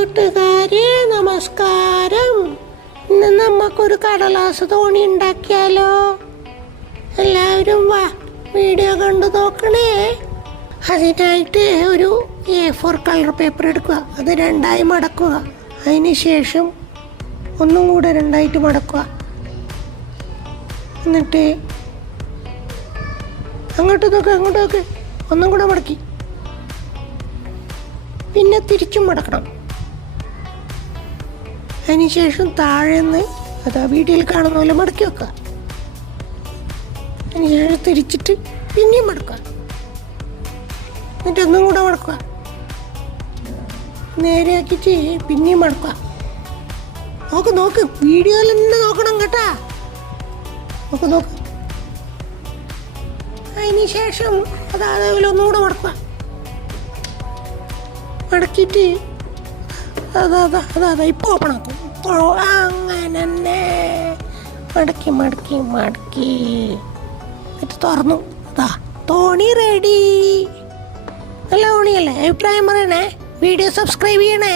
കൂട്ടുകാരെ നമസ്കാരം. ഇന്ന് നമുക്കൊരു കടലാസ് തോണി ഉണ്ടാക്കിയാലോ? എല്ലാവരും വാ, വീഡിയോ കണ്ടു നോക്കണേ. അതിനായിട്ട് ഒരു A4 കളർ പേപ്പർ എടുക്കുക, അത് രണ്ടായി മടക്കുക. അതിന് ശേഷം ഒന്നും കൂടെ രണ്ടായിട്ട് മടക്കുക. എന്നിട്ട് അങ്ങോട്ട് നോക്ക്, ഒന്നും കൂടെ മടക്കി, പിന്നെ തിരിച്ചും മടക്കണം. അതിനുശേഷം താഴെന്ന് അതാ വീഡിയോയിൽ കാണുന്ന പോലെ മടക്കി വെക്കുക. അതിനുശേഷം തിരിച്ചിട്ട് പിന്നെയും മടക്കുക, എന്നിട്ട് ഒന്നും കൂടെ മടക്കുക, നേരെയാക്കിയിട്ട് പിന്നെയും മടക്കുക. നോക്ക് വീഡിയോയിൽ തന്നെ നോക്കണം കേട്ടാ. നോക്ക്. അതിന് ശേഷം അതേപോലെ ഒന്നുകൂടെ മടക്കുക. മടക്കിയിട്ട് അതാ ഇപ്പോൾ ഓപ്പൺ ആക്കും. അങ്ങനെ മടക്കി എന്നിട്ട് തുറന്നു. അതാ തോണി റെഡി. നല്ല തോണിയല്ലേ? അഭിപ്രായം പറയണേ, വീഡിയോ സബ്സ്ക്രൈബ് ചെയ്യണേ.